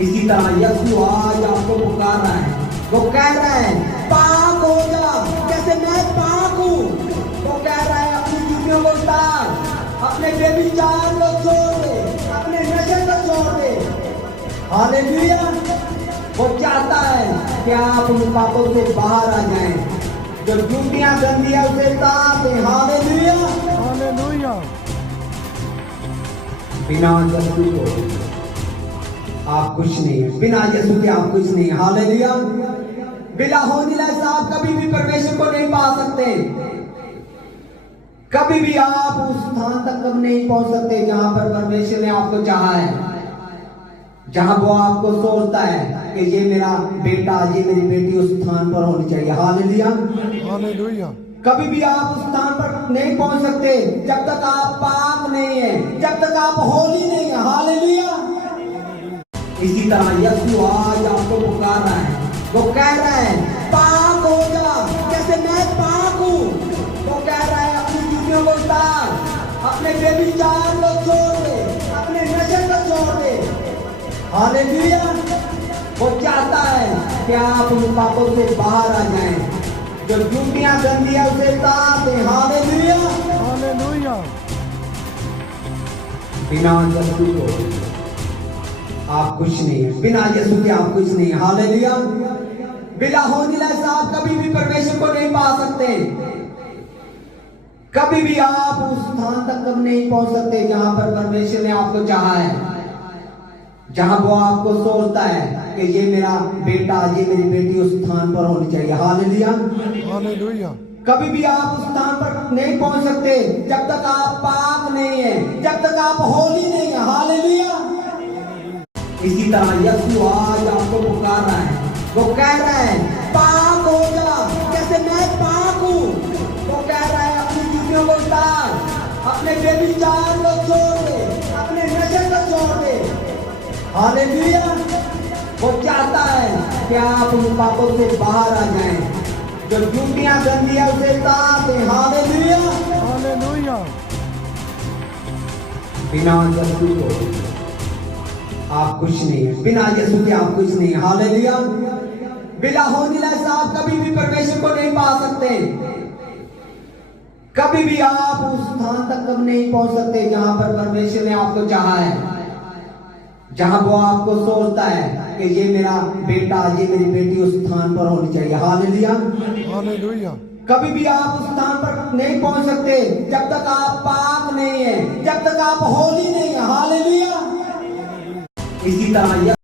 इसी तरह यीशु आज आपको पुकार रहा है। वो कह रहा है पाक हो जा, जैसे मैं पाक हूँ। वो कह रहा है अपनी चीजों को उतार, अपने बेविचार को छोड़ दे, अपने नशे को छोड़ दे। हालेलुया। वो चाहता है कि आप उन पापों से बाहर आ जाएं, जो ड्यूटियां गंदी है उसे उतार दें। हालेलुया। हालेलुया। बिना यीशु को आप कुछ नहीं है, बिना यीशु के आप कुछ नहीं है। हालेलुया। बिना होदिला से आप कभी भी परमेश्वर को नहीं पा सकते। कभी भी आप उस स्थान तक कब नहीं पहुंच सकते जहां पर परमेश्वर ने आपको चाहा है, जहां वो आपको सोचता है कि ये मेरा बेटा, ये मेरी बेटी उस स्थान पर होनी चाहिए। हालेलुया। हालेलुया। कभी भी आप उस स्थान पर नहीं पहुंच सकते जब तक आप पाक नहीं है, जब तक आप होली नहीं है। हालेलुया। इसी तरह यीशु आज आपको पुकार रहा है। वो कह रहा है पाक हो जा, जैसे मैं पाक हूँ। वो कह रहा है अपनी चीजों को उतार, अपने बेविचार को छोड़ दे, अपने नशे को छोड़ दे। हालेलुया। वो चाहता है कि आप उन पापों से बाहर आ जाएं, जो ड्यूटियां गंदी है उसे उतार दें। हालेलुया। हालेलुया। बिना यीशु को आप कुछ नहीं है, बिना यीशु के आप कुछ नहीं है। हालेलुया। बिना होदिला से आप कभी भी परमेश्वर को नहीं पा सकते। कभी भी आप उस स्थान तक कब नहीं पहुंच सकते जहां पर परमेश्वर ने आपको चाहा है, जहां वो आपको सोचता है कि ये मेरा बेटा, ये मेरी बेटी उस स्थान पर होनी चाहिए। हालेलुया। हालेलुया। कभी भी आप उस स्थान पर नहीं पहुंच सकते जब तक आप पाक नहीं है, जब तक आप होली नहीं है। हालेलुया। इसी तरह यीशु आज आपको पुकार रहा है। वो कह रहा है पाक हो जा, जैसे मैं पाक हूँ। वो कह रहा है अपनी चीजों को उतार, अपने बेविचार को छोड़ दे, अपने नशे को छोड़ दे। हालेलुया। वो चाहता है कि आप उन पापों से बाहर आ जाएं, जो ड्यूटियां गंदी है उसे उतार दें। हालेलुया। हालेलुया। बिना यीशु को आप कुछ नहीं है, बिना यीशु के आप कुछ नहीं है। हालेलुया। बिना होदिला से आप कभी भी परमेश्वर को नहीं पा सकते। कभी भी आप उस स्थान तक कब नहीं पहुंच सकते जहां पर परमेश्वर ने आपको चाहा है, जहां वो आपको सोचता है कि ये मेरा बेटा, ये मेरी बेटी उस स्थान पर होनी चाहिए। हालेलुया। हालेलुया। कभी भी आप उस स्थान पर नहीं पहुंच सकते जब तक आप पाक नहीं है, जब तक आप होली नहीं है। हालेलुया। इसी तरह